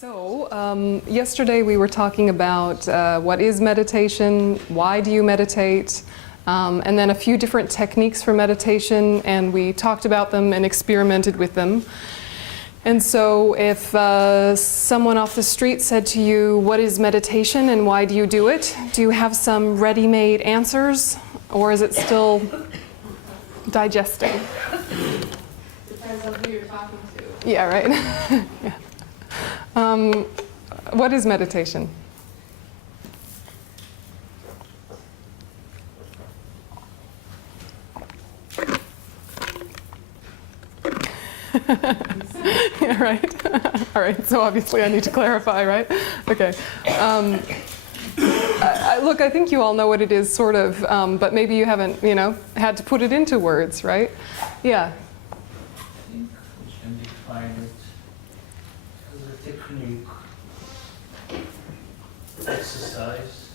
So, yesterday we were talking about what is meditation, why do you meditate, and then a few different techniques for meditation, and we talked about them and experimented with them. And so if someone off the street said to you, what is meditation and why do you do it? Do you have some ready-made answers, or is it still digesting? Depends on who you're talking to. Yeah, right? Yeah. What is meditation? Yeah, right. All right, so obviously I need to clarify, right? Okay. Look, I think you all know what it is, sort of, but maybe you haven't, had to put it into words, right? Yeah. I think we can define it as a technique, exercise,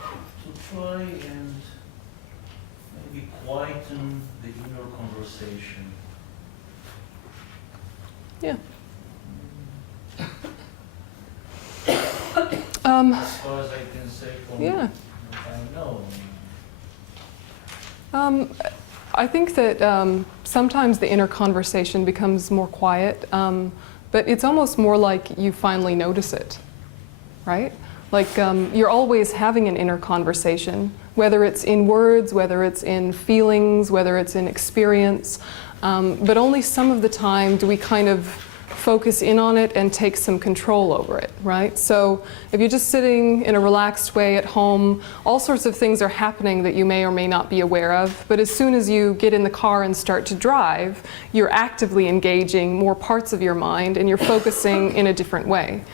to try and maybe quieten the inner conversation. Yeah. As far as I can say from Yeah. what I know. I think that sometimes the inner conversation becomes more quiet, but it's almost more like you finally notice it, right? Like you're always having an inner conversation, whether it's in words, whether it's in feelings, whether it's in experience, but only some of the time do we kind of focus in on it and take some control over it, right? So if you're just sitting in a relaxed way at home, all sorts of things are happening that you may or may not be aware of, but as soon as you get in the car and start to drive, you're actively engaging more parts of your mind and you're focusing in a different way.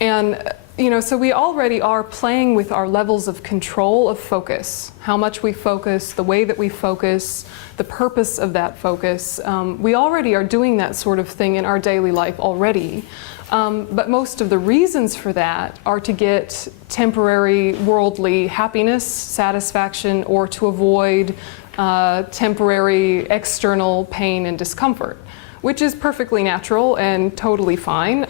And so we already are playing with our levels of control of focus, how much we focus, the way that we focus, the purpose of that focus. We already are doing that sort of thing in our daily life already. But most of the reasons for that are to get temporary worldly happiness, satisfaction, or to avoid temporary external pain and discomfort, which is perfectly natural and totally fine,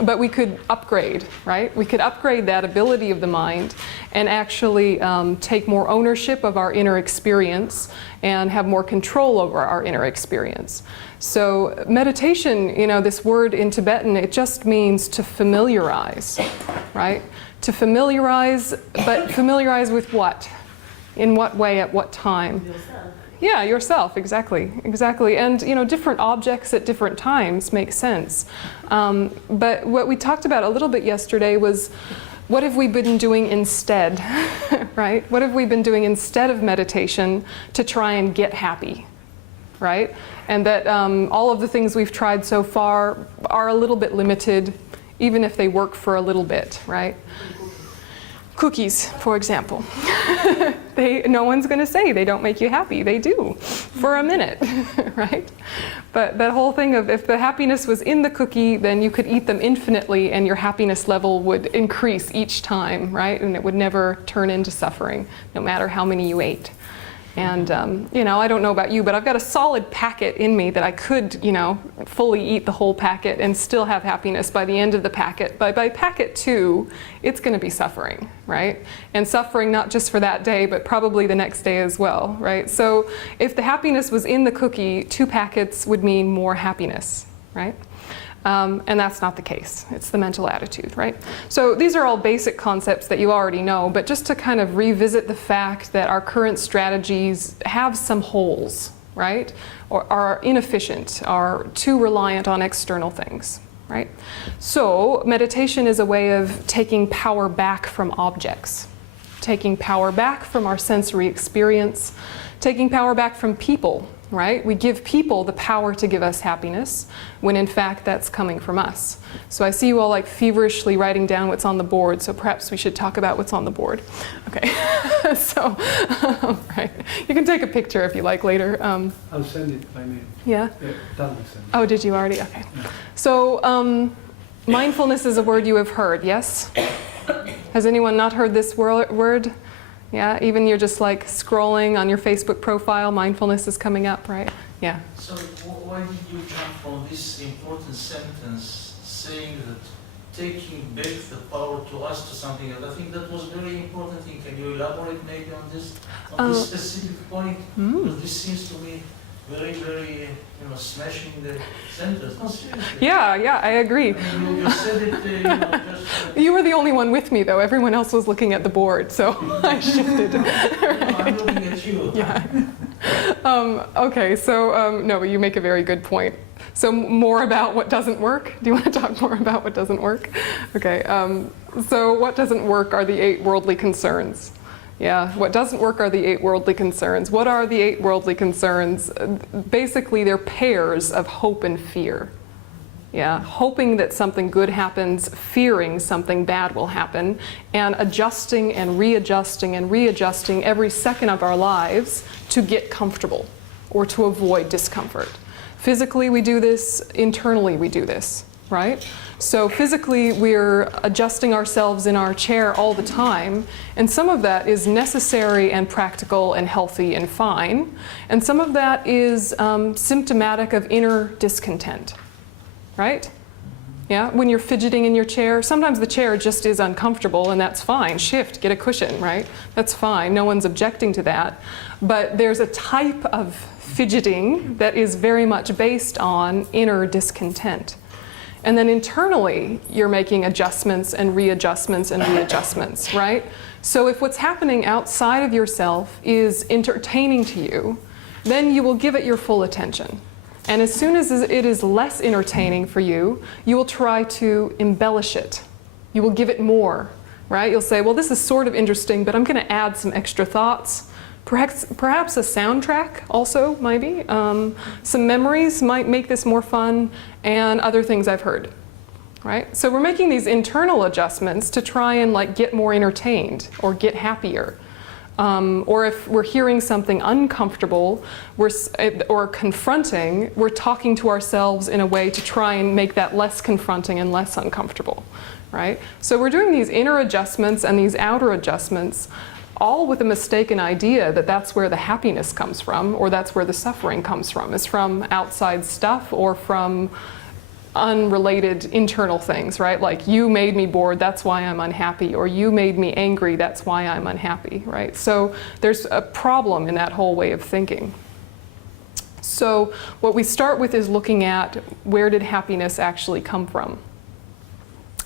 but we could upgrade, right? We could upgrade that ability of the mind and actually take more ownership of our inner experience and have more control over our inner experience. So meditation, this word in Tibetan, it just means to familiarize, right? To familiarize, but familiarize with what? In what way, at what time? Yeah, yourself, exactly. And different objects at different times make sense. But what we talked about a little bit yesterday was, what have we been doing instead, right? What have we been doing instead of meditation to try and get happy, right? And that all of the things we've tried so far are a little bit limited, even if they work for a little bit, right? Cookies, for example. No one's going to say they don't make you happy. They do, for a minute, right? But that whole thing of if the happiness was in the cookie, then you could eat them infinitely and your happiness level would increase each time, right? And it would never turn into suffering, no matter how many you ate. And, I don't know about you, but I've got a solid packet in me that I could, fully eat the whole packet and still have happiness by the end of the packet. But by packet 2, it's going to be suffering, right? And suffering not just for that day, but probably the next day as well, right? So if the happiness was in the cookie, 2 packets would mean more happiness, right? And that's not the case. It's the mental attitude, right? So these are all basic concepts that you already know, but just to kind of revisit the fact that our current strategies have some holes, right? Or are inefficient, are too reliant on external things, right? So meditation is a way of taking power back from objects, taking power back from our sensory experience, taking power back from people, right? We give people the power to give us happiness when in fact that's coming from us. So I see you all like feverishly writing down what's on the board, so perhaps we should talk about what's on the board. Okay, so, right. You can take a picture if you like later. I'll send it by mail. Yeah? Done with it. Oh, did you already? Okay. Yeah. So mindfulness is a word you have heard, yes? Has anyone not heard this word? Yeah, even you're just like scrolling on your Facebook profile, mindfulness is coming up, right? Yeah. So why did you jump from this important sentence saying that taking back the power to us to something else. I think that was very important thing. Can you elaborate maybe on this specific point? Because this seems to me very, very, smashing the sentence. No, seriously. Yeah, I agree. I mean, you said it, just... You were the only one with me, though. Everyone else was looking at the board, so I shifted. No, I'm looking at you. Yeah. Okay, so, no, but you make a very good point. So more about what doesn't work? Do you want to talk more about what doesn't work? Okay, so what doesn't work are the 8 worldly concerns. Yeah, what doesn't work are the 8 worldly concerns. What are the 8 worldly concerns? Basically, they're pairs of hope and fear. Yeah, hoping that something good happens, fearing something bad will happen, and adjusting and readjusting and readjusting every second of our lives to get comfortable or to avoid discomfort. Physically, we do this. Internally, we do this, right? So physically, we're adjusting ourselves in our chair all the time, and some of that is necessary and practical and healthy and fine, and some of that is symptomatic of inner discontent, right? Yeah, when you're fidgeting in your chair, sometimes the chair just is uncomfortable, and that's fine. Shift, get a cushion, right? That's fine. No one's objecting to that. But there's a type of fidgeting that is very much based on inner discontent. And then internally, you're making adjustments and readjustments and readjustments, right? So if what's happening outside of yourself is entertaining to you, then you will give it your full attention. And as soon as it is less entertaining for you, you will try to embellish it. You will give it more, right? You'll say, well, this is sort of interesting, but I'm going to add some extra thoughts. Perhaps a soundtrack also, maybe. Some memories might make this more fun, and other things I've heard, right? So we're making these internal adjustments to try and get more entertained or get happier. Or if we're hearing something uncomfortable or confronting, we're talking to ourselves in a way to try and make that less confronting and less uncomfortable, right? So we're doing these inner adjustments and these outer adjustments, all with a mistaken idea that that's where the happiness comes from, or that's where the suffering comes from. It's from outside stuff or from unrelated internal things, right? Like, you made me bored, that's why I'm unhappy, or you made me angry, that's why I'm unhappy, right? So there's a problem in that whole way of thinking. So what we start with is looking at, where did happiness actually come from?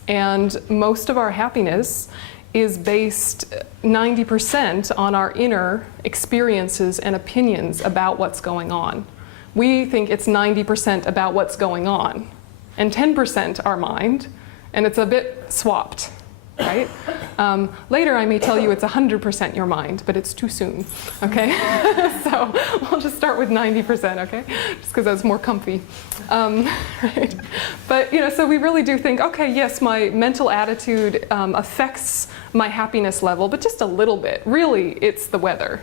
And most of our happiness is based 90% on our inner experiences and opinions about what's going on. We think it's 90% about what's going on, and 10% our mind, and it's a bit swapped, right? Later I may tell you it's 100% your mind, but it's too soon, okay? So we'll just start with 90%, okay? Just because that's more comfy. Right? But, so we really do think, okay, yes, my mental attitude affects my happiness level, but just a little bit. Really, it's the weather.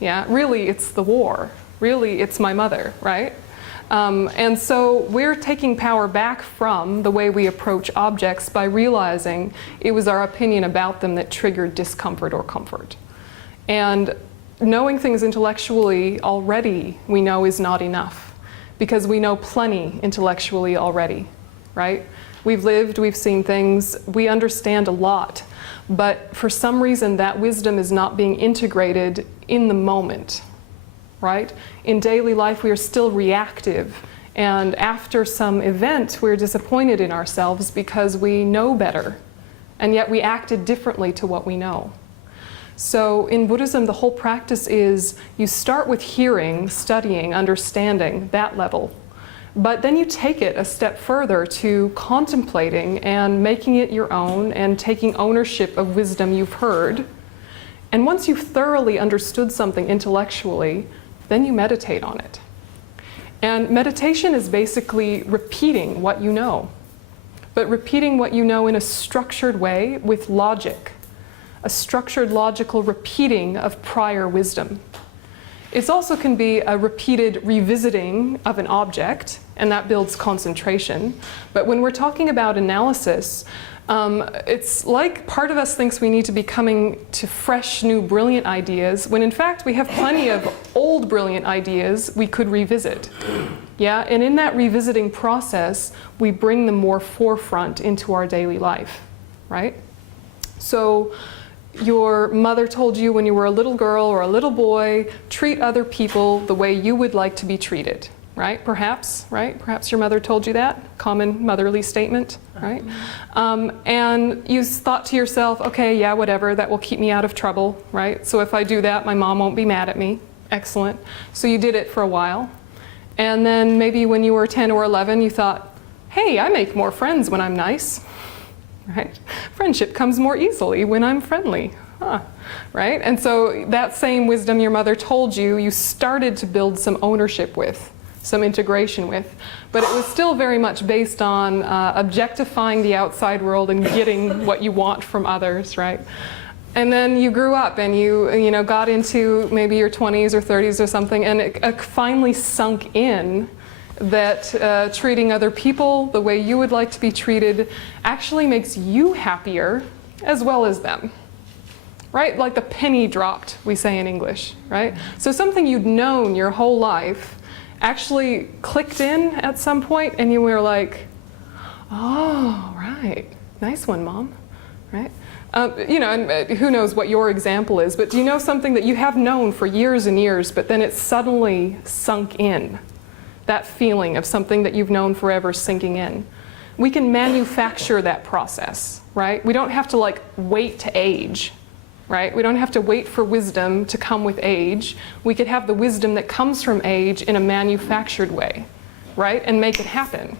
Yeah, really, it's the war. Really, it's my mother, right? And so we're taking power back from the way we approach objects by realizing it was our opinion about them that triggered discomfort or comfort. And knowing things intellectually already, we know, is not enough, because we know plenty intellectually already, right? We've lived, we've seen things, we understand a lot, but for some reason that wisdom is not being integrated in the moment. Right? In daily life, we are still reactive, and after some event, we're disappointed in ourselves because we know better, and yet we acted differently to what we know. So in Buddhism, the whole practice is you start with hearing, studying, understanding, that level, but then you take it a step further to contemplating and making it your own and taking ownership of wisdom you've heard. And once you've thoroughly understood something intellectually, then you meditate on it. And meditation is basically repeating what you know, but repeating what you know in a structured way with logic, a structured logical repeating of prior wisdom. It also can be a repeated revisiting of an object, and that builds concentration. But when we're talking about analysis, it's like part of us thinks we need to be coming to fresh, new, brilliant ideas, when in fact we have plenty of old, brilliant ideas we could revisit. Yeah, and in that revisiting process, we bring them more forefront into our daily life, right? So your mother told you when you were a little girl or a little boy, treat other people the way you would like to be treated, right? Perhaps, right? Perhaps your mother told you that, common motherly statement, right? And you thought to yourself, okay, yeah, whatever, that will keep me out of trouble, right? So if I do that, my mom won't be mad at me. Excellent. So you did it for a while. And then maybe when you were 10 or 11, you thought, hey, I make more friends when I'm nice, right? Friendship comes more easily when I'm friendly, right? And so that same wisdom your mother told you, you started to build some ownership with, some integration with, but it was still very much based on objectifying the outside world and getting what you want from others, right? And then you grew up and you got into maybe your 20s or 30s or something, and it finally sunk in that treating other people the way you would like to be treated actually makes you happier as well as them, right? Like the penny dropped, we say in English, right? So something you'd known your whole life actually clicked in at some point, and you were like, oh, right, nice one, Mom, right? And who knows what your example is, but do you know something that you have known for years and years, but then it suddenly sunk in? That feeling of something that you've known forever sinking in. We can manufacture that process, right? We don't have to like wait to age, right? We don't have to wait for wisdom to come with age. We could have the wisdom that comes from age in a manufactured way, right? And make it happen.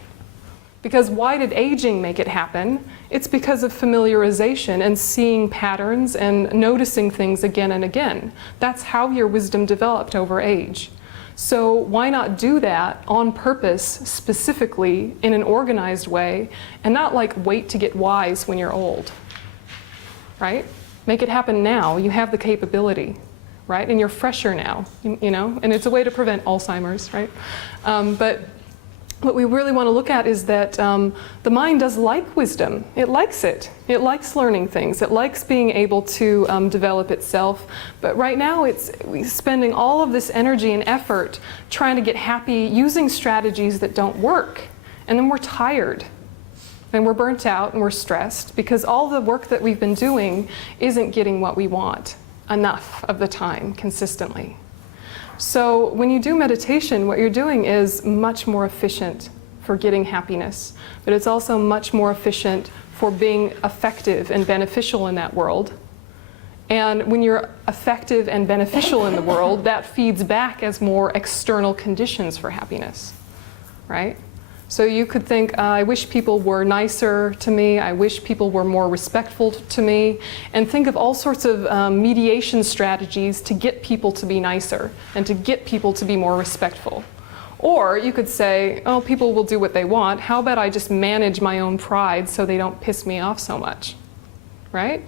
Because why did aging make it happen? It's because of familiarization and seeing patterns and noticing things again and again. That's how your wisdom developed over age. So why not do that on purpose, specifically, in an organized way, and not like wait to get wise when you're old, right? Make it happen now. You have the capability, right? And you're fresher now, and it's a way to prevent Alzheimer's, right? But what we really want to look at is that the mind does like wisdom. It likes it. It likes learning things. It likes being able to develop itself. But right now it's spending all of this energy and effort trying to get happy using strategies that don't work. And then we're tired. And we're burnt out and we're stressed because all the work that we've been doing isn't getting what we want enough of the time consistently. So when you do meditation, what you're doing is much more efficient for getting happiness, but it's also much more efficient for being effective and beneficial in that world. And when you're effective and beneficial in the world, that feeds back as more external conditions for happiness, right? So you could think, I wish people were nicer to me, I wish people were more respectful to me, and think of all sorts of mediation strategies to get people to be nicer and to get people to be more respectful. Or you could say, oh, people will do what they want, how about I just manage my own pride so they don't piss me off so much, right?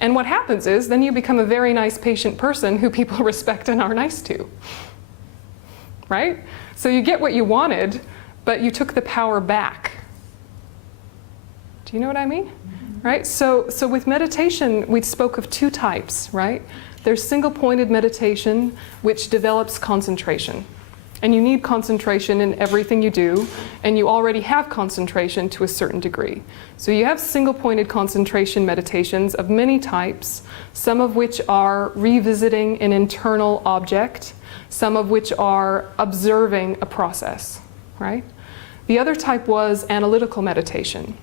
And what happens is, then you become a very nice, patient person who people respect and are nice to, right? So you get what you wanted, but you took the power back. Do you know what I mean? Mm-hmm. Right? So with meditation, we spoke of two types, right? There's single-pointed meditation, which develops concentration. And you need concentration in everything you do, and you already have concentration to a certain degree. So you have single-pointed concentration meditations of many types, some of which are revisiting an internal object, some of which are observing a process, right? The other type was analytical meditation,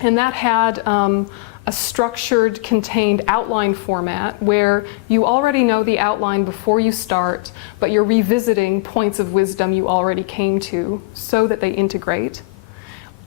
and that had a structured, contained outline format where you already know the outline before you start, but you're revisiting points of wisdom you already came to so that they integrate,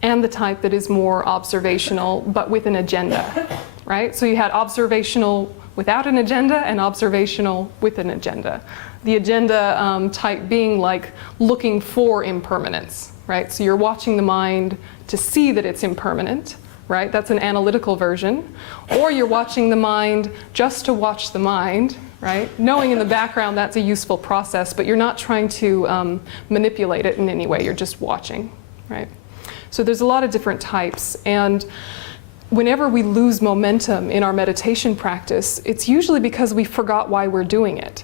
and the type that is more observational but with an agenda, right? So you had observational without an agenda and observational with an agenda. The agenda type being like looking for impermanence, right? So you're watching the mind to see that it's impermanent, right? That's an analytical version. Or you're watching the mind just to watch the mind, right? Knowing in the background that's a useful process, but you're not trying to manipulate it in any way. You're just watching, right? So there's a lot of different types. And whenever we lose momentum in our meditation practice, it's usually because we forgot why we're doing it.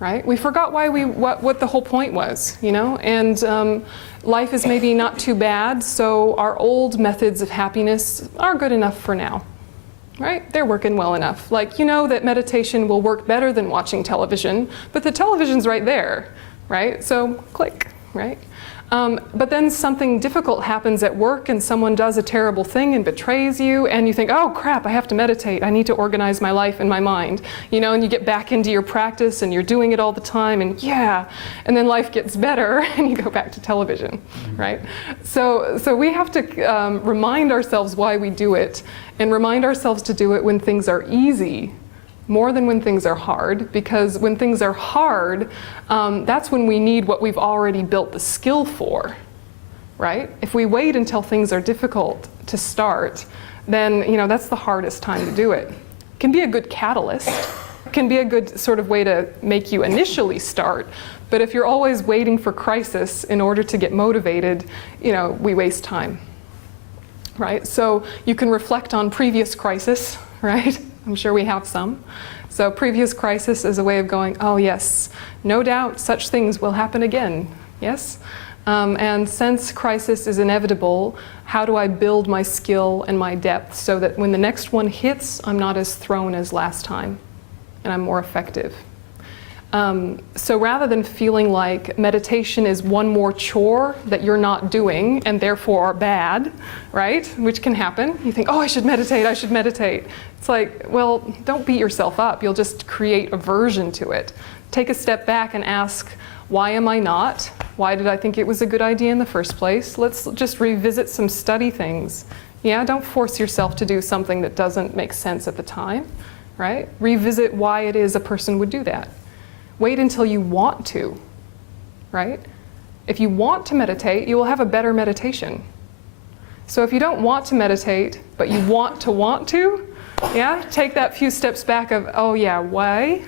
right? We forgot what the whole point was, you know? And life is maybe not too bad, so our old methods of happiness are good enough for now, right? They're working well enough. Like, you know that meditation will work better than watching television, but the television's right there, right? So click, right? But then something difficult happens at work and someone does a terrible thing and betrays you, and you think, oh crap, I have to meditate. I need to organize my life and my mind. You know, and you get back into your practice and you're doing it all the time, and yeah, and then life gets better and you go back to television, right? So we have to remind ourselves why we do it, and remind ourselves to do it when things are easy, more than when things are hard, because when things are hard, that's when we need what we've already built the skill for, right? If we wait until things are difficult to start, then, you know, that's the hardest time to do it. It can be a good catalyst. It can be a good sort of way to make you initially start, but if you're always waiting for crisis in order to get motivated, you know, we waste time, right? So you can reflect on previous crisis, right? I'm sure we have some. So previous crisis is a way of going, oh yes, no doubt such things will happen again, yes? And since crisis is inevitable, how do I build my skill and my depth so that when the next one hits, I'm not as thrown as last time, and I'm more effective? So rather than feeling like meditation is one more chore that you're not doing and therefore are bad, right? Which can happen. You think, oh, I should meditate, I should meditate. It's like, well, don't beat yourself up. You'll just create aversion to it. Take a step back and ask, why am I not? Why did I think it was a good idea in the first place? Let's just revisit some study things. Yeah, don't force yourself to do something that doesn't make sense at the time, right? Revisit why it is a person would do that. Wait until you want to, right? If you want to meditate, you will have a better meditation. So if you don't want to meditate, but you want to, yeah, take that few steps back of, oh yeah, why?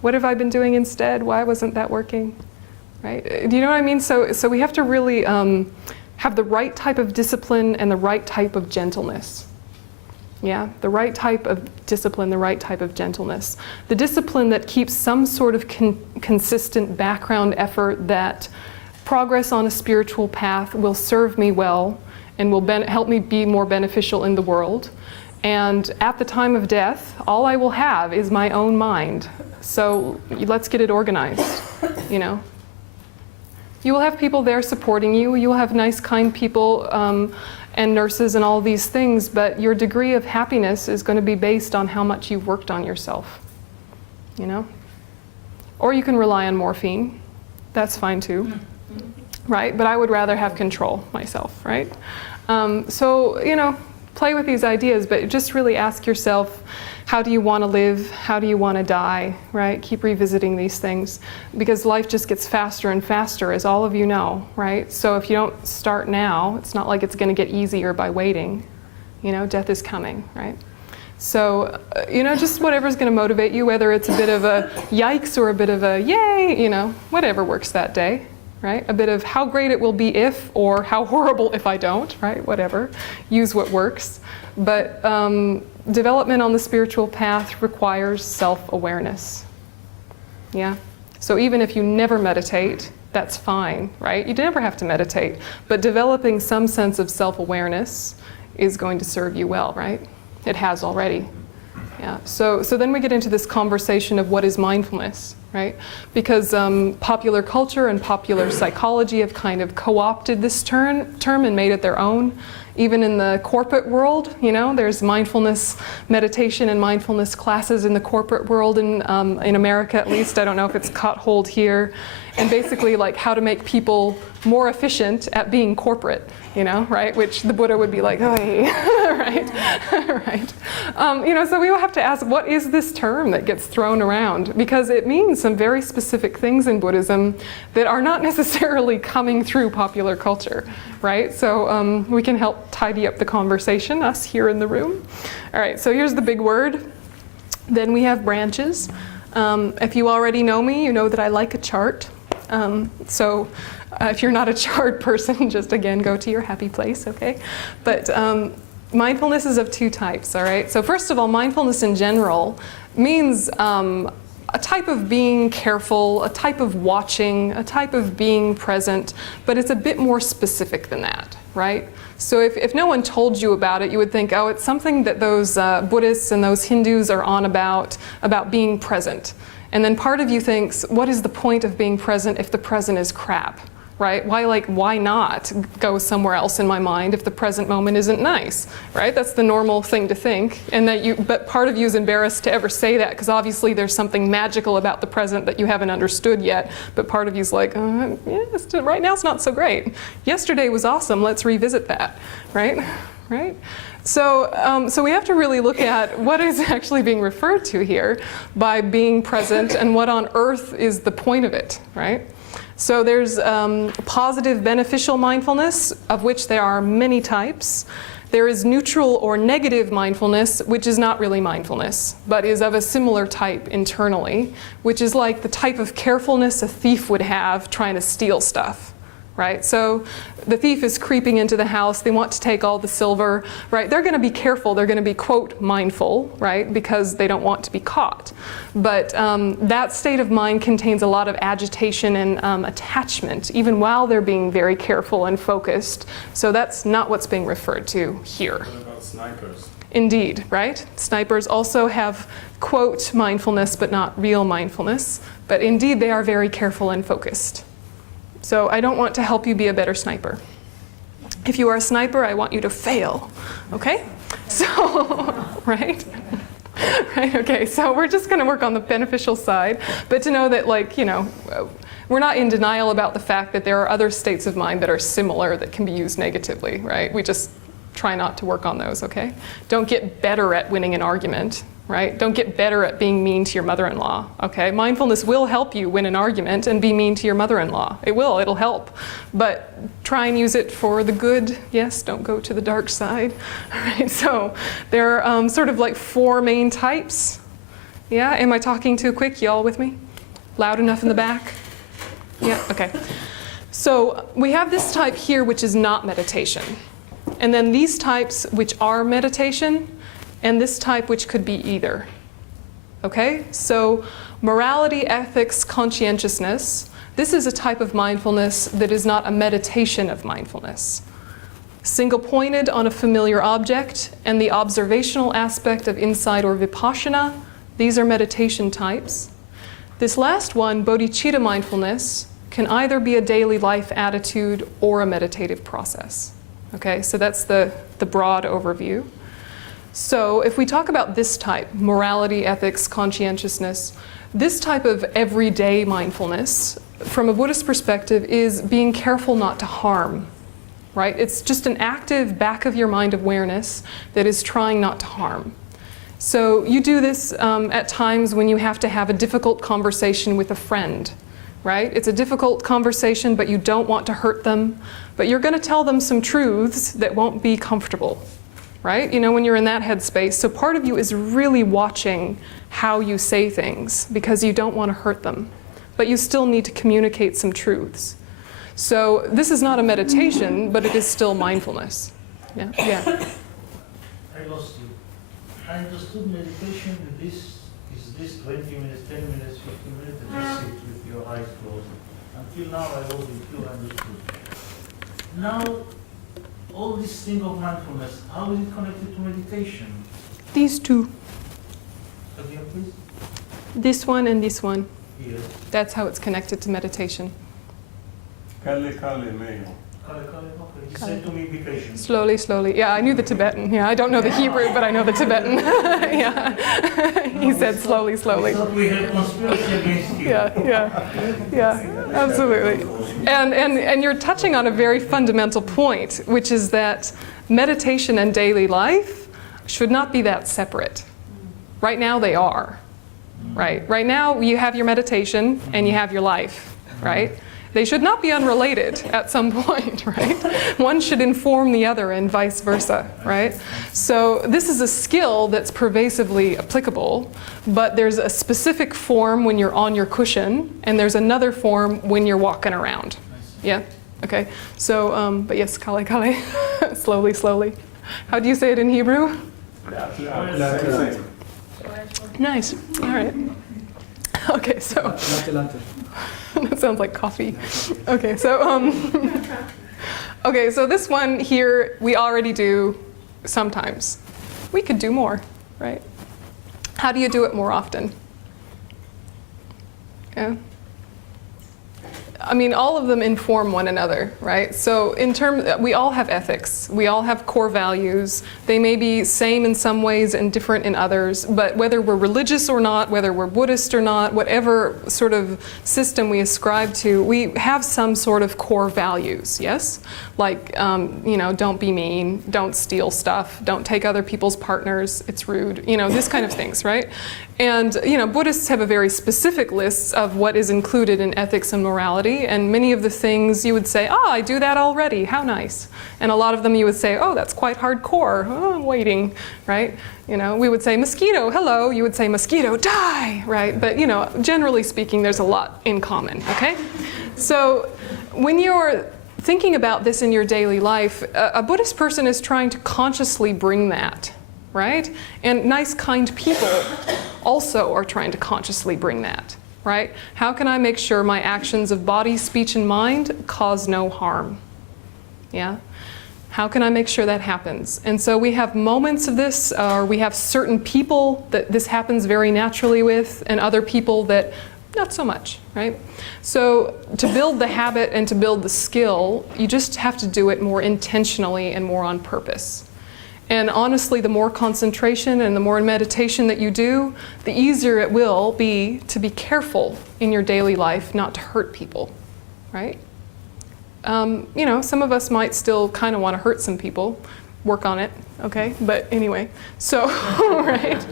What have I been doing instead? Why wasn't that working, right? Do you know what I mean? So we have to really have the right type of discipline and the right type of gentleness. Yeah, the right type of discipline, the right type of gentleness. The discipline that keeps some sort of consistent background effort that progress on a spiritual path will serve me well and will help me be more beneficial in the world. And at the time of death, all I will have is my own mind. So let's get it organized, you know. You will have people there supporting you. You will have nice, kind people and nurses and all these things, but your degree of happiness is going to be based on how much you've worked on yourself, you know? Or you can rely on morphine. That's fine too, right? But I would rather have control myself, right? So, you know, play with these ideas, but just really ask yourself, how do you want to live? How do you want to die, right? Keep revisiting these things, because life just gets faster and faster, as all of you know, right? So if you don't start now, it's not like it's going to get easier by waiting. You know, death is coming, right? So, you know, just whatever's going to motivate you, whether it's a bit of a yikes or a bit of a yay, you know, whatever works that day, right? A bit of how great it will be if, or how horrible if I don't, right? Whatever. Use what works. But development on the spiritual path requires self-awareness. Yeah? So even if you never meditate, that's fine, right? You never have to meditate. But developing some sense of self-awareness is going to serve you well, right? It has already. Yeah. So then we get into this conversation of what is mindfulness, right? Because popular culture and popular psychology have kind of co-opted this term and made it their own. Even in the corporate world, you know, there's mindfulness meditation and mindfulness classes in the corporate world in America at least. I don't know if it's caught hold here. And basically like how to make people more efficient at being corporate, you know, right? Which the Buddha would be like, oh, right, right. You know, so we will have to ask, what is this term that gets thrown around? Because it means some very specific things in Buddhism that are not necessarily coming through popular culture, right? So we can help tidy up the conversation, us here in the room. All right, so here's the big word. Then we have branches. If you already know me, you know that I like a chart. If you're not a chart person, just again, go to your happy place, okay? But mindfulness is of two types, all right? So first of all, mindfulness in general means a type of being careful, a type of watching, a type of being present, but it's a bit more specific than that, right? So if no one told you about it, you would think, oh, it's something that those Buddhists and those Hindus are on about being present. And then part of you thinks, what is the point of being present if the present is crap? Right? Why not go somewhere else in my mind if the present moment isn't nice, right? That's the normal thing to think, but part of you is embarrassed to ever say that because obviously there's something magical about the present that you haven't understood yet, but part of you's like, yeah, right now it's not so great. Yesterday was awesome, let's revisit that, right? Right? So we have to really look at what is actually being referred to here by being present and what on earth is the point of it, right? So there's positive beneficial mindfulness, of which there are many types. There is neutral or negative mindfulness, which is not really mindfulness, but is of a similar type internally, which is like the type of carefulness a thief would have trying to steal stuff. Right? So the thief is creeping into the house, they want to take all the silver, right? They're going to be careful, they're going to be, quote, mindful, right? Because they don't want to be caught. But that state of mind contains a lot of agitation and attachment, even while they're being very careful and focused. So that's not what's being referred to here. What about snipers? Indeed, right? Snipers also have, quote, mindfulness, but not real mindfulness. But indeed, they are very careful and focused. So I don't want to help you be a better sniper. If you are a sniper, I want you to fail, okay? So, right? Right, okay, so we're just gonna work on the beneficial side, but to know that, like, you know, we're not in denial about the fact that there are other states of mind that are similar that can be used negatively, right? We just try not to work on those, okay? Don't get better at winning an argument. Right? Don't get better at being mean to your mother-in-law, okay? Mindfulness will help you win an argument and be mean to your mother-in-law. It will, it'll help. But try and use it for the good. Yes, don't go to the dark side. All right, so there are sort of like 4 main types. Yeah, am I talking too quick? Y'all with me? Loud enough in the back? Yeah, okay. So we have this type here which is not meditation. And then these types which are meditation, and this type which could be either. Okay? So morality, ethics, conscientiousness, this is a type of mindfulness that is not a meditation of mindfulness. Single-pointed on a familiar object and the observational aspect of insight or vipassana, these are meditation types. This last one, bodhicitta mindfulness, can either be a daily life attitude or a meditative process. Okay? So that's the broad overview. So if we talk about this type, morality, ethics, conscientiousness, this type of everyday mindfulness, from a Buddhist perspective, is being careful not to harm, right? It's just an active back of your mind awareness that is trying not to harm. So you do this at times when you have to have a difficult conversation with a friend, right? It's a difficult conversation, but you don't want to hurt them, but you're going to tell them some truths that won't be comfortable. Right? You know, when you're in that headspace. So part of you is really watching how you say things because you don't want to hurt them. But you still need to communicate some truths. So this is not a meditation, but it is still mindfulness. Yeah? Yeah. I lost you. I understood meditation is this 20 minutes, 10 minutes, 15 minutes, and just sit with your eyes closed. Until now I wasn't feel understood. Now, all this thing of mindfulness, how is it connected to meditation? These two. Again, please? This one and this one. Yes. That's how it's connected to meditation. Kale kale meyo. Okay. He said to me, be patient. Slowly, slowly. Yeah, I knew the Tibetan. Yeah, I don't know the Hebrew, but I know the Tibetan. Yeah. He said slowly, slowly. I thought we had conspiracy against you. Yeah, absolutely. And you're touching on a very fundamental point, which is that meditation and daily life should not be that separate. Right now they are, right? Right now you have your meditation and you have your life, right? They should not be unrelated at some point, right? One should inform the other and vice versa, right? So this is a skill that's pervasively applicable, but there's a specific form when you're on your cushion, and there's another form when you're walking around. Yeah? Okay. So, but yes, kale kale, slowly, slowly. How do you say it in Hebrew? Nice. All right. Okay, so Latte, latte. that sounds like coffee. Okay, so okay, so this one here we already do sometimes. We could do more, right? How do you do it more often? Yeah. I mean, all of them inform one another, right? So in terms, we all have ethics. We all have core values. They may be same in some ways and different in others, but whether we're religious or not, whether we're Buddhist or not, whatever sort of system we ascribe to, we have some sort of core values, yes? Like, you know, don't be mean, don't steal stuff, don't take other people's partners, it's rude, you know, this kind of things, right? And, you know, Buddhists have a very specific list of what is included in ethics and morality, and many of the things you would say, I do that already, how nice. And a lot of them you would say, oh, that's quite hardcore, oh, I'm waiting, right? You know, we would say, mosquito, hello, you would say, mosquito, die, right? But, you know, generally speaking, there's a lot in common, okay? So when you're thinking about this in your daily life, a Buddhist person is trying to consciously bring that, right? And nice, kind people also are trying to consciously bring that, right? How can I make sure my actions of body, speech, and mind cause no harm? Yeah? How can I make sure that happens? And so we have moments of this, or we have certain people that this happens very naturally with, and other people that not so much, right? So to build the habit and to build the skill, you just have to do it more intentionally and more on purpose. And honestly, the more concentration and the more meditation that you do, the easier it will be to be careful in your daily life not to hurt people, right? You know, some of us might still kind of want to hurt some people. Work on it, okay? But anyway, so, right,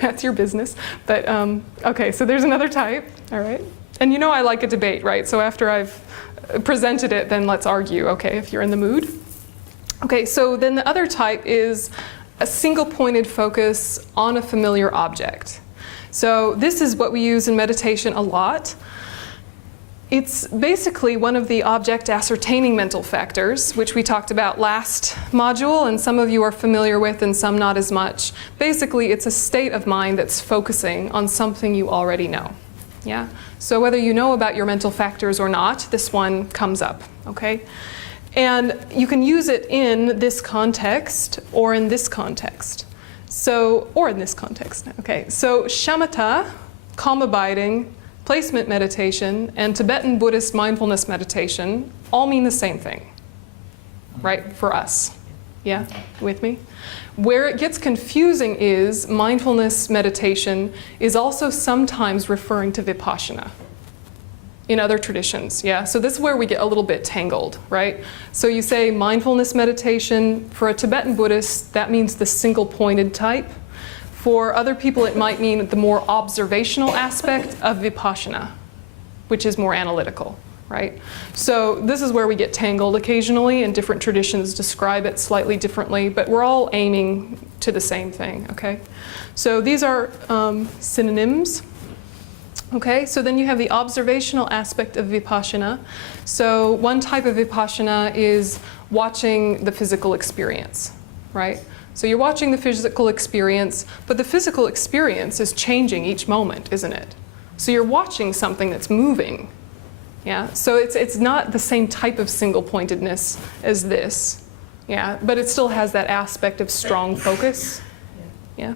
that's your business. But, okay, so there's another type, all right? And you know I like a debate, right? So after I've presented it, then let's argue, okay, if you're in the mood. Okay, so then the other type is a single-pointed focus on a familiar object. So this is what we use in meditation a lot. It's basically one of the object ascertaining mental factors, which we talked about last module, and some of you are familiar with and some not as much. Basically, it's a state of mind that's focusing on something you already know. Yeah? So whether you know about your mental factors or not, this one comes up, okay? And you can use it in this context or in this context. So, or in this context, okay. So shamatha, calm abiding, placement meditation, and Tibetan Buddhist mindfulness meditation all mean the same thing, right, for us. Yeah, with me? Where it gets confusing is mindfulness meditation is also sometimes referring to vipassana in other traditions, yeah? So this is where we get a little bit tangled, right? So you say mindfulness meditation, for a Tibetan Buddhist, that means the single-pointed type. For other people, it might mean the more observational aspect of vipassana, which is more analytical, right? So this is where we get tangled occasionally, and different traditions describe it slightly differently, but we're all aiming to the same thing, okay? So these are synonyms. Okay, so then you have the observational aspect of vipassana. So one type of vipassana is watching the physical experience, right? So you're watching the physical experience, but the physical experience is changing each moment, isn't it? So you're watching something that's moving, yeah? So it's not the same type of single-pointedness as this, yeah? But it still has that aspect of strong focus, yeah?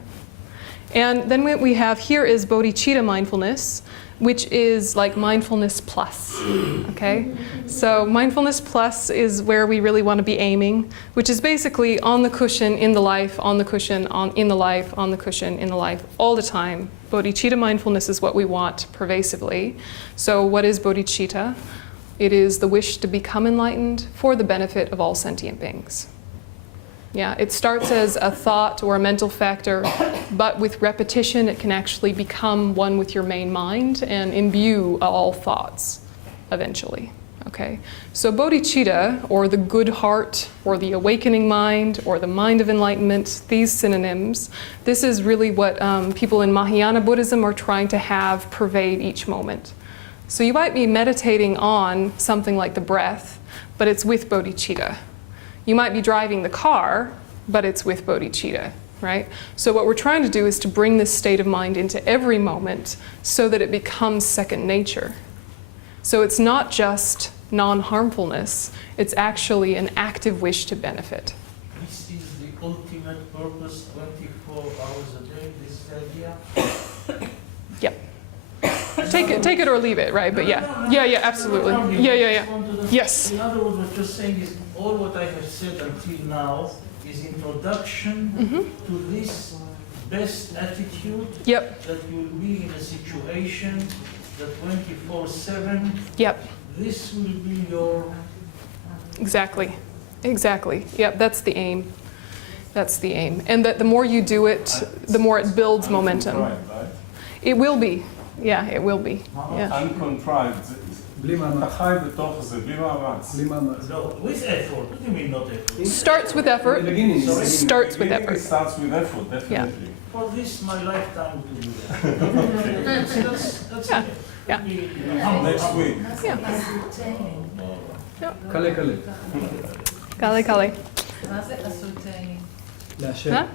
And then what we have here is Bodhichitta mindfulness, which is like mindfulness plus, okay? So mindfulness plus is where we really want to be aiming, which is basically on the cushion, in the life, on the cushion, in the life, on the cushion, in the life, all the time. Bodhichitta mindfulness is what we want pervasively. So what is bodhicitta? It is the wish to become enlightened for the benefit of all sentient beings. Yeah, it starts as a thought or a mental factor, but with repetition it can actually become one with your main mind and imbue all thoughts eventually, okay? So bodhicitta, or the good heart, or the awakening mind, or the mind of enlightenment, these synonyms, this is really what people in Mahayana Buddhism are trying to have pervade each moment. So you might be meditating on something like the breath, but it's with bodhicitta. You might be driving the car, but it's with bodhicitta, right? So what we're trying to do is to bring this state of mind into every moment so that it becomes second nature. So it's not just non-harmfulness, it's actually an active wish to benefit. This is the ultimate purpose, 24 hours a day, this idea? Yep. Take it or leave it, right? But yeah. Yeah, absolutely. Yeah. Yes. In other words, what you're saying is all what I have said until now is introduction to this best attitude Yep. that you will be in a situation that 24/7, Yep. this will be your... Exactly. Yep, that's the aim. That's the aim. And that the more you do it, the more it builds momentum. Uncontrived, right? It will be. Yeah, it will be. Yeah. Uncontrived. בלי מאמץ. אתה חי בתוך זה, בלי מאמץ. בלי מאמץ. No, with effort. What do you mean not effort? Starts with effort. Starts with effort. It starts with effort, definitely. For this, my lifetime to do that. That's Yeah. it. Yeah. Next week. Yeah. קלה קלה. Kale. מה זה ascertaining? לאשר. Huh?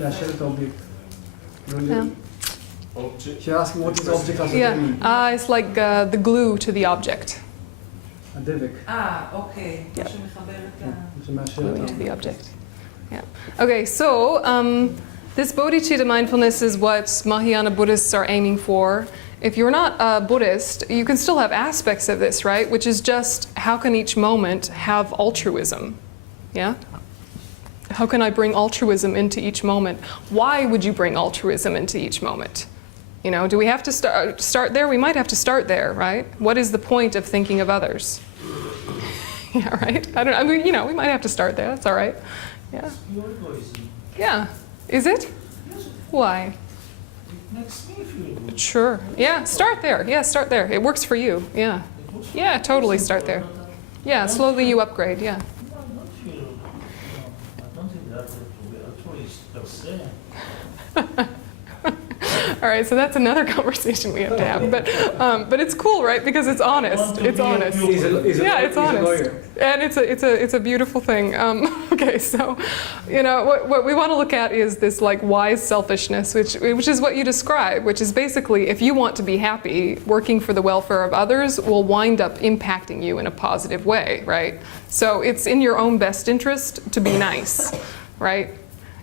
לאשר את האובייקט. Yeah. Object. You're asking what is object Yeah. ascertaining? It's like the glue to the object. הדבק. אוקיי. Yeah. מה שמחבר את ה... שמאשר Glue את to the object. Yeah. Okay, so this Bodhichitta mindfulness is what Mahayana Buddhists are aiming for. If you're not a Buddhist, you can still have aspects of this, right? Which is just how can each moment have altruism? Yeah? How can I bring altruism into each moment? Why would you bring altruism into each moment? You know, do we have to start there? We might have to start there, right? What is the point of thinking of others? Yeah, right? I mean, you know, we might have to start there. That's all right. Yeah. Your egoism. Yeah. Is it? Yes, Why? it makes me feel good. Sure. Yeah, start there. Yeah, start there. It works for you. Yeah. It was- Yeah, totally start there. Yeah, slowly you upgrade. Yeah. No, I don't feel, I don't think that to be altruist per se. All right, so that's another conversation we have to have. But it's cool, right? Because it's honest. It's honest. Yeah, it's honest. And it's a beautiful thing. Okay, so, you know, what we want to look at is this like wise selfishness, which is what you describe, which is basically if you want to be happy, working for the welfare of others will wind up impacting you in a positive way, right? So it's in your own best interest to be nice, right?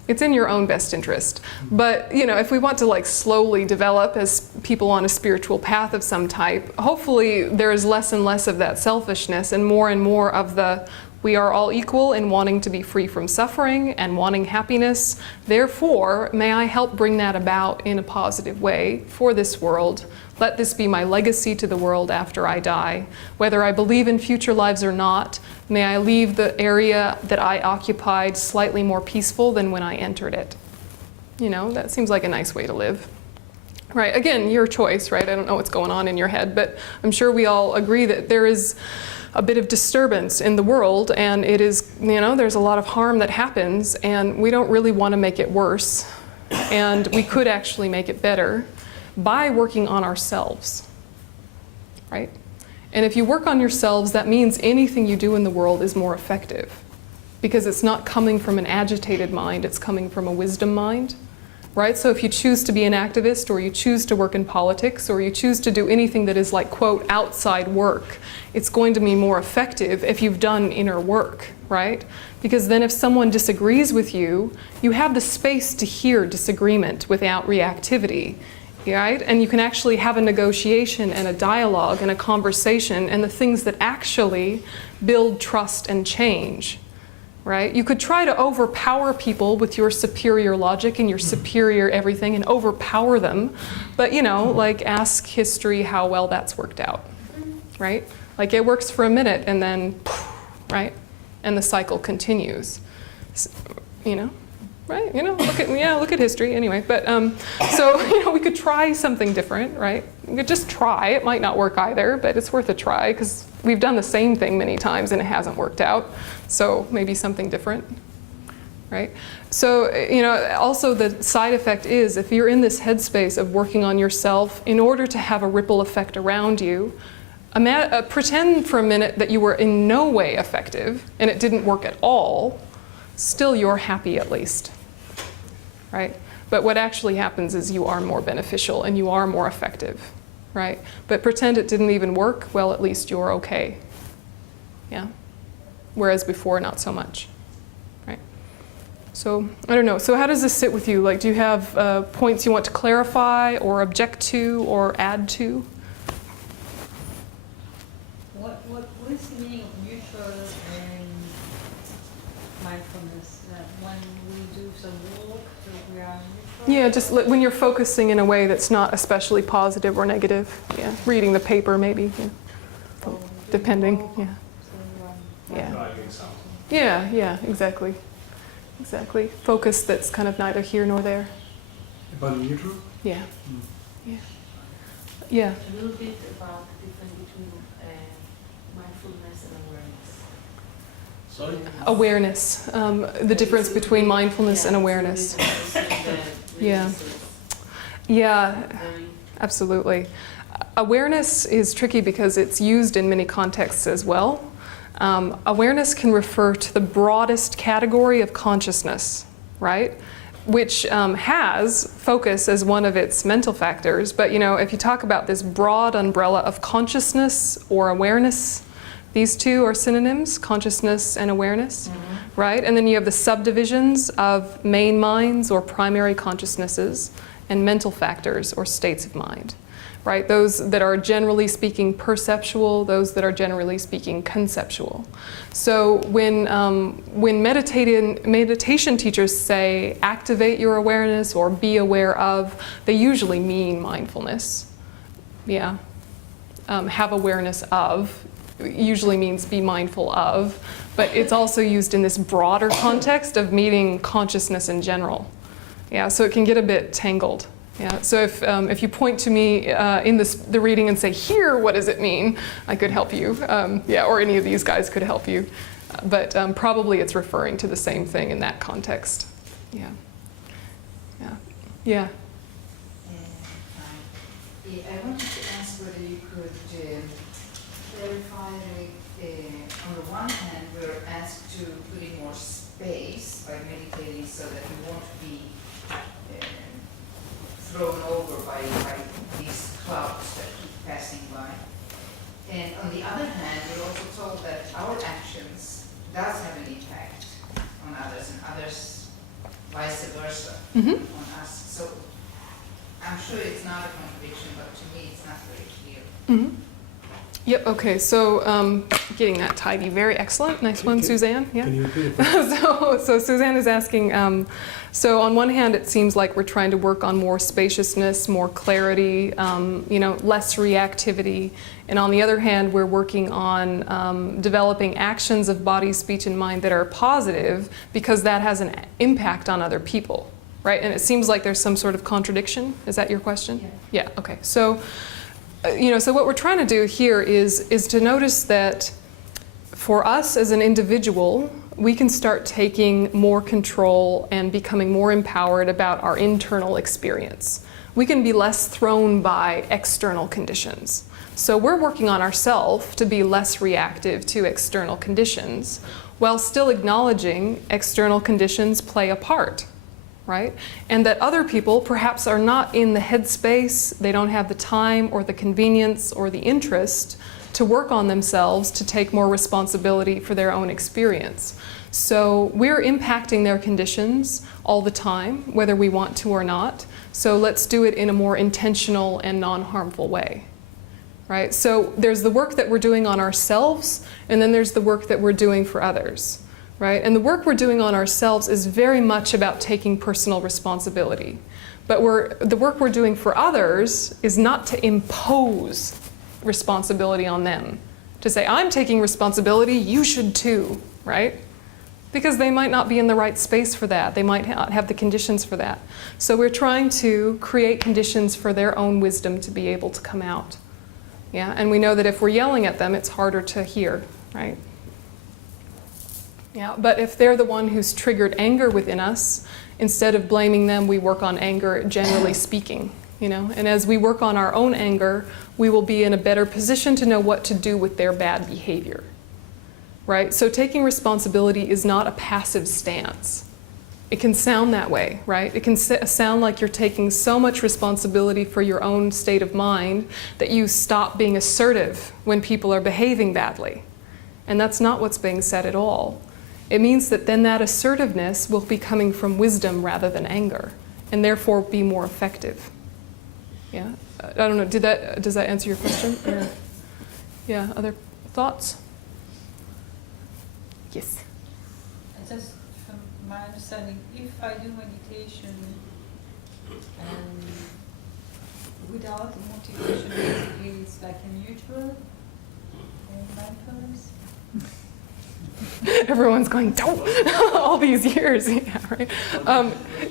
It's in your own best interest. But, you know, if we want to like slowly develop as people on a spiritual path of some type, hopefully there is less and less of that selfishness and more of the we are all equal in wanting to be free from suffering and wanting happiness. Therefore, may I help bring that about in a positive way for this world. Let this be my legacy to the world after I die. Whether I believe in future lives or not, may I leave the area that I occupied slightly more peaceful than when I entered it. You know, that seems like a nice way to live. Right, again, your choice, right? I don't know what's going on in your head, but I'm sure we all agree that there is a bit of disturbance in the world, and it is, you know, there's a lot of harm that happens, and we don't really want to make it worse. And we could actually make it better by working on ourselves, right? And if you work on yourselves, that means anything you do in the world is more effective because it's not coming from an agitated mind, it's coming from a wisdom mind, right? So if you choose to be an activist or you choose to work in politics or you choose to do anything that is like, quote, outside work, it's going to be more effective if you've done inner work, right? Because then if someone disagrees with you, you have the space to hear disagreement without reactivity. Right? And you can actually have a negotiation and a dialogue and a conversation and the things that actually build trust and change. Right? You could try to overpower people with your superior logic and your superior everything and overpower them, but you know, like ask history how well that's worked out. Right? Like it works for a minute and then, right? And the cycle continues. You know? Right? You know, look at history anyway. But so, you know, we could try something different, right? We could just try. It might not work either, but it's worth a try because we've done the same thing many times and it hasn't worked out. So maybe something different, right? So, you know, also the side effect is if you're in this headspace of working on yourself in order to have a ripple effect around you, pretend for a minute that you were in no way effective and it didn't work at all. still you're happy at least, right? But what actually happens is you are more beneficial and you are more effective, right? But pretend it didn't even work, well, at least you're okay, yeah? Whereas before, not so much, right? So, I don't know, so how does this sit with you? Like, do you have points you want to clarify or object to or add to? What is the meaning of neutral and mindfulness? That when we do some work, so we are neutral? Yeah, just when you're focusing in a way that's not especially positive or negative. Yeah, reading the paper maybe, yeah. Or Depending, doing yeah. So, Yeah. Driving something. Yeah, exactly. Exactly. Focus that's kind of neither here nor there. About neutral? Yeah. Yeah. Yeah. A little bit about the difference between mindfulness and awareness. Sorry? Awareness. The difference between mindfulness and awareness. Yeah. Yeah, absolutely. Awareness is tricky because it's used in many contexts as well. Awareness can refer to the broadest category of consciousness, right? Which has focus as one of its mental factors. But you know, if you talk about this broad umbrella of consciousness or awareness, these two are synonyms, consciousness and awareness, right? And then you have the subdivisions of main minds or primary consciousnesses and mental factors or states of mind. Right, those that are generally speaking perceptual, those that are generally speaking conceptual. So when meditation teachers say activate your awareness or be aware of, they usually mean mindfulness. Yeah, have awareness of usually means be mindful of, but it's also used in this broader context of meaning consciousness in general. Yeah, so it can get a bit tangled. Yeah, so if you point to me in the reading and say, here, what does it mean? I could help you. Yeah, or any of these guys could help you. But probably it's referring to the same thing in that context. Yeah. Yeah. Yeah. I wanted to ask whether you could clarify, on the one hand, we're asked to put in more space by meditating so that we won't be thrown over by these clouds that keep passing by. And on the other hand, we're also told that our actions does have an impact on others, and others vice versa on us. So I'm sure it's not a contradiction, but to me it's not very clear. Yep, okay, so getting that tidy, very excellent. Nice one, Suzanne. Yeah. Can you repeat it? So Suzanne is asking, so on one hand it seems like we're trying to work on more spaciousness, more clarity, you know, less reactivity. And on the other hand, we're working on developing actions of body, speech, and mind that are positive because that has an impact on other people, right? And it seems like there's some sort of contradiction. Is that your question? Yeah, okay. So, you know, so what we're trying to do here is to notice that for us as an individual, we can start taking more control and becoming more empowered about our internal experience. We can be less thrown by external conditions. So we're working on ourselves to be less reactive to external conditions while still acknowledging external conditions play a part. Right? And that other people perhaps are not in the headspace, they don't have the time or the convenience or the interest to work on themselves to take more responsibility for their own experience. So we're impacting their conditions all the time, whether we want to or not. So let's do it in a more intentional and non-harmful way. Right? So there's the work that we're doing on ourselves, and then there's the work that we're doing for others. Right? And the work we're doing on ourselves is very much about taking personal responsibility. But the work we're doing for others is not to impose responsibility on them. To say, I'm taking responsibility, you should too, right? Because they might not be in the right space for that. They might not have the conditions for that. So we're trying to create conditions for their own wisdom to be able to come out. Yeah? And we know that if we're yelling at them, it's harder to hear, right? Yeah, but if they're the one who's triggered anger within us, instead of blaming them, we work on anger, generally speaking, you know. And as we work on our own anger, we will be in a better position to know what to do with their bad behavior. right? So taking responsibility is not a passive stance. It can sound that way, right? It can sound like you're taking so much responsibility for your own state of mind that you stop being assertive when people are behaving badly. And that's not what's being said at all. It means that then that assertiveness will be coming from wisdom rather than anger, and therefore be more effective. Yeah? I don't know, does that answer your question? Or, yeah, other thoughts? Yes. Just from my understanding, if I do meditation without motivation, basically it's like a neutral mindfulness. Everyone's going, don't! All these years. Yeah, right?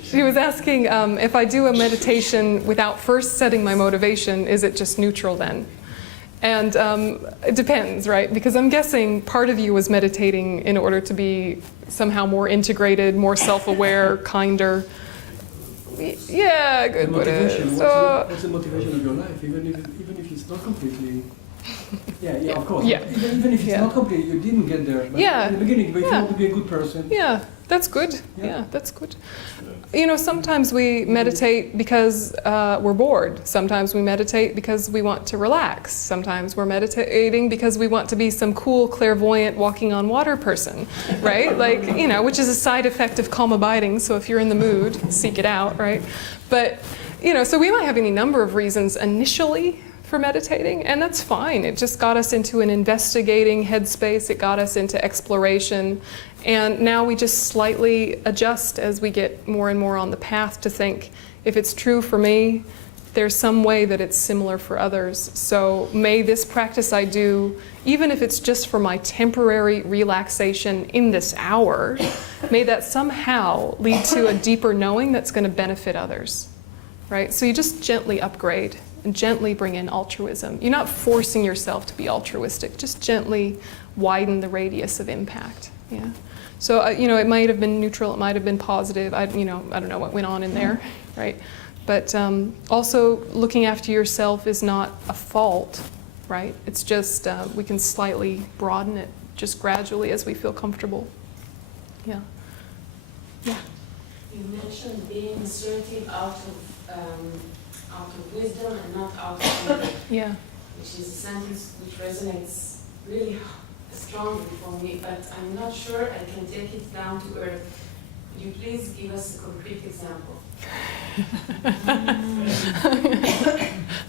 She was asking if I do a meditation without first setting my motivation, is it just neutral then? And it depends, right? Because I'm guessing part of you was meditating in order to be somehow more integrated, more self-aware, kinder. Yeah, good The motivation, Buddhist. what's the motivation of your life? Even if it's not completely... Yeah, of course. Yeah. Even if it's not complete, you didn't get there. But Yeah. in the beginning, but if you Yeah. want to be a good person... Yeah, that's good. Yeah. Yeah, that's good. You know, sometimes we meditate because we're bored. Sometimes we meditate because we want to relax. Sometimes we're meditating because we want to be some cool, clairvoyant, walking on water person, right? Like, you know, which is a side effect of calm abiding. So if you're in the mood, seek it out, right? But, you know, so we might have any number of reasons initially for meditating, and that's fine. It just got us into an investigating headspace. It got us into exploration. And now we just slightly adjust as we get more and more on the path to think, if it's true for me, there's some way that it's similar for others. So may this practice I do, even if it's just for my temporary relaxation in this hour, may that somehow lead to a deeper knowing that's going to benefit others, right? So you just gently upgrade and gently bring in altruism. You're not forcing yourself to be altruistic, just gently widen the radius of impact. Yeah. So, you know, it might have been neutral, it might have been positive. I don't know what went on in there, right? But also looking after yourself is not a fault, right? It's just we can slightly broaden it just gradually as we feel comfortable. Yeah. Yeah. You mentioned being assertive out of wisdom and not out of anger. Yeah. Which is a sentence which resonates really strongly for me, but I'm not sure I can take it down to earth. Could you please give us a concrete example?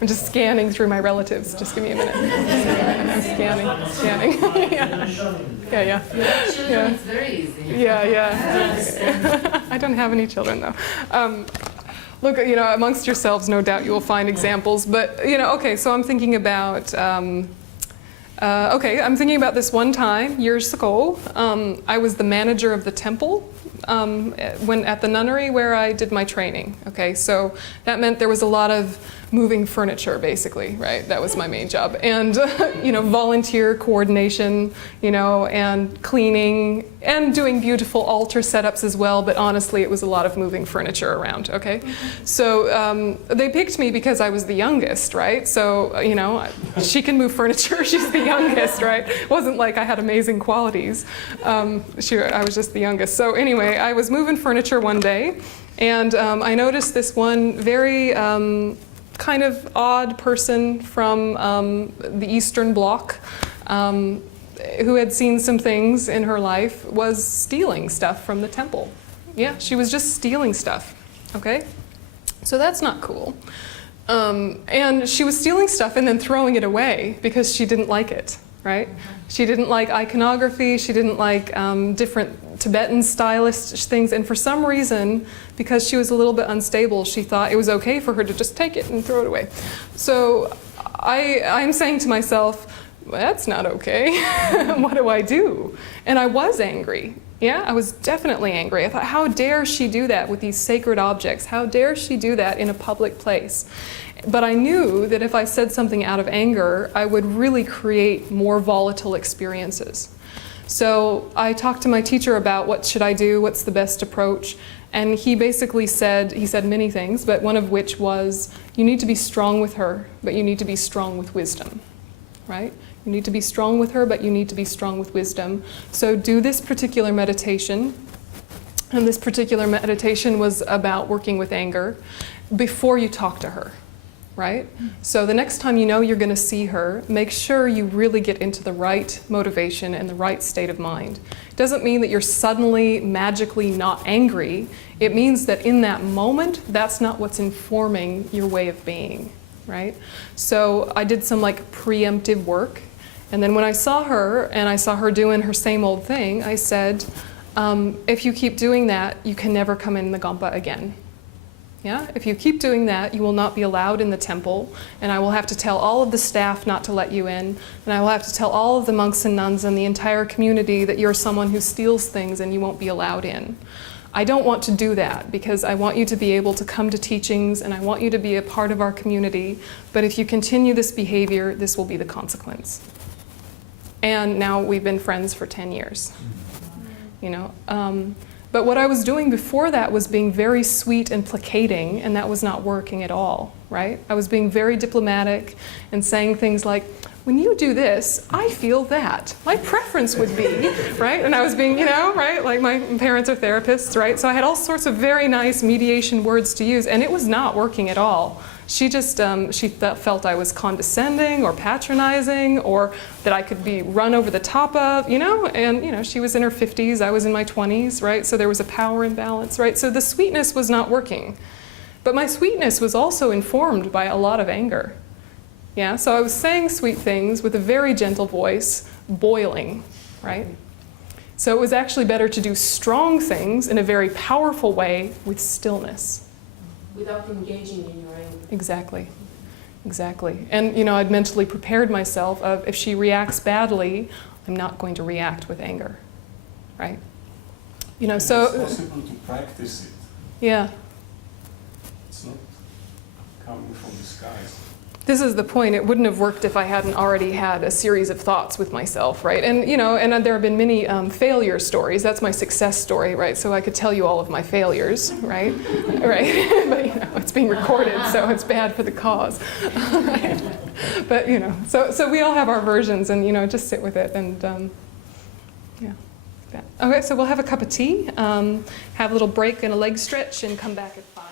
I'm just scanning through my relatives. Just give me a minute. I'm scanning. Yeah. Children, it's very easy. Yeah. I don't have any children though. Look, you know, amongst yourselves, no doubt you will find examples. But you know, okay. So I'm thinking about. I'm thinking about this one time years ago. I was the manager of the temple when at the nunnery where I did my training. Okay, so that meant there was a lot of moving furniture, basically, right? That was my main job, and you know, volunteer coordination, you know, and cleaning, and doing beautiful altar setups as well. But honestly, it was a lot of moving furniture around. Okay, so they picked me because I was the youngest, right? So you know, she can move furniture. She's the youngest, right? It wasn't like I had amazing qualities. I was just the youngest. So anyway, I was moving furniture one day, and I noticed this one very kind of odd person from the Eastern Bloc who had seen some things in her life was stealing stuff from the temple. Yeah, she was just stealing stuff, okay? So that's not cool. And she was stealing stuff and then throwing it away because she didn't like it, right? She didn't like iconography, she didn't like different Tibetan stylist things, and for some reason, because she was a little bit unstable, she thought it was okay for her to just take it and throw it away. So I'm saying to myself, well, that's not okay. What do I do? And I was angry. Yeah, I was definitely angry. I thought, how dare she do that with these sacred objects? How dare she do that in a public place? But I knew that if I said something out of anger, I would really create more volatile experiences. So I talked to my teacher about what should I do, what's the best approach, and he basically said many things, but one of which was, you need to be strong with her, but you need to be strong with wisdom, right? You need to be strong with her, but you need to be strong with wisdom. So do this particular meditation. And this particular meditation was about working with anger before you talk to her, right? So the next time you know you're going to see her, make sure you really get into the right motivation and the right state of mind. It doesn't mean that you're suddenly magically not angry. It means that in that moment, that's not what's informing your way of being, right? So I did some like preemptive work. And then when I saw her and I saw her doing her same old thing, I said, if you keep doing that, you can never come in the Gompa again. Yeah? If you keep doing that, you will not be allowed in the temple, and I will have to tell all of the staff not to let you in, and I will have to tell all of the monks and nuns and the entire community that you're someone who steals things and you won't be allowed in. I don't want to do that because I want you to be able to come to teachings and I want you to be a part of our community, but if you continue this behavior, this will be the consequence. And now we've been friends for 10 years. You know, but what I was doing before that was being very sweet and placating, and that was not working at all, right? I was being very diplomatic and saying things like, when you do this, I feel that. My preference would be, right? And I was being, you know, right? Like my parents are therapists, right? So I had all sorts of very nice mediation words to use, and it was not working at all. She just, felt I was condescending or patronizing or that I could be run over the top of, you know, and, you know, she was in her 50s, I was in my 20s, right? So there was a power imbalance, right? So the sweetness was not working. But my sweetness was also informed by a lot of anger. Yeah, so I was saying sweet things with a very gentle voice, boiling, right? So it was actually better to do strong things in a very powerful way with stillness. Without engaging in your anger. Exactly, exactly. And you know, I'd mentally prepared myself of if she reacts badly, I'm not going to react with anger, right? You know, so it's possible to practice it. Yeah. It's not coming from the skies. This is the point. It wouldn't have worked if I hadn't already had a series of thoughts with myself, right? And you know, and there have been many failure stories. That's my success story, right? So I could tell you all of my failures, right? Right? But you know, it's being recorded, so it's bad for the cause. Right? But you know, so we all have our versions, and you know, just sit with it, and yeah. Okay, so we'll have a cup of tea, have a little break and a leg stretch, and come back at 5.